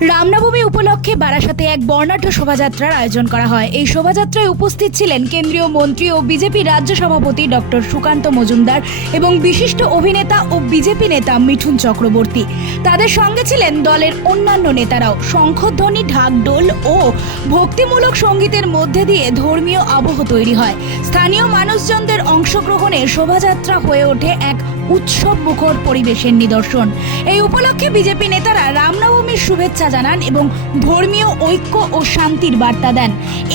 রামনবমী উপলক্ষে বারাসাতে এক বর্ণাঢ্য শোভাযাত্রার আয়োজন করা হয়। এই শোভাযাত্রায় উপস্থিত ছিলেন কেন্দ্রীয় মন্ত্রী ও বিজেপি রাজ্য সভাপতি ডক্টর সুকান্ত মজুমদার এবং বিশিষ্ট অভিনেতা ও বিজেপি নেতা মিঠুন চক্রবর্তী। তাদের সঙ্গে ছিলেন দলের অন্যান্য নেতারাও। শঙ্খধ্বনি, ঢাকঢোল ও ভক্তিমূলক সঙ্গীতের মধ্যে দিয়ে ধর্মীয় আবহ তৈরি হয়। স্থানীয় মানুষজনদের অংশগ্রহণে শোভাযাত্রা হয়ে ওঠে এক উৎসব মুখর পরিবেশের নিদর্শন। এই উপলক্ষে বিজেপি নেতারা রামনবমীর শুভেচ্ছা জানান এবং ধর্মীয় ঐক্য ও শান্তির বার্তা দেন।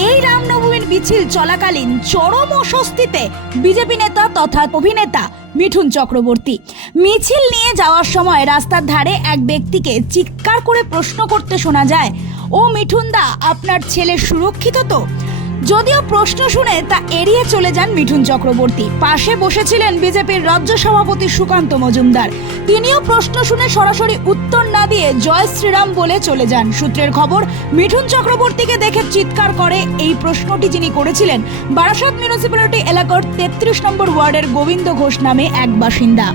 এই রামনবমীর মিছিল চলাকালীন চরম অস্বস্তিতে বিজেপি নেতা তথা অভিনেতা মিঠুন চক্রবর্তী। মিছিল নিয়ে যাওয়ার সময় রাস্তার ধারে এক ব্যক্তিকে চিৎকার করে প্রশ্ন করতে শোনা যায়, ও মিঠুনদা, আপনার ছেলে সুরক্ষিত তো? যদিও প্রশ্ন শুনে তা এড়িয়ে চলে যান মিঠুন চক্রবর্তী। পাশে বসেছিলেন বিজেপির রাজ্য সভাপতি সুকান্ত মজুমদার। তিনিও প্রশ্ন শুনে সরাসরি উত্তর না দিয়ে জয় শ্রীরাম বলে চলে যান। সূত্রের খবর, মিঠুন চক্রবর্তীকে দেখে চিৎকার করে এই প্রশ্নটি যিনি করেছিলেন বারাসাত মিউনিসিপ্যালিটি এলাকার 33 নম্বর ওয়ার্ডের গোবিন্দ ঘোষ নামে এক বাসিন্দা।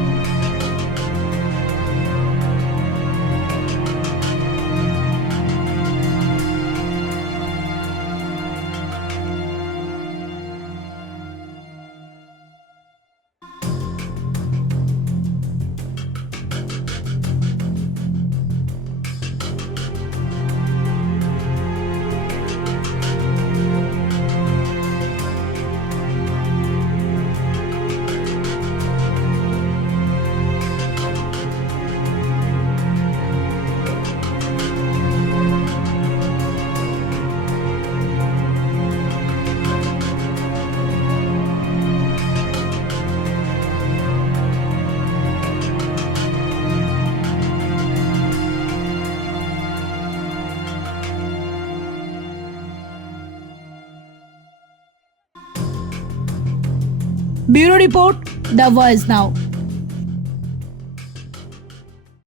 Bureau Report, The Voice Now.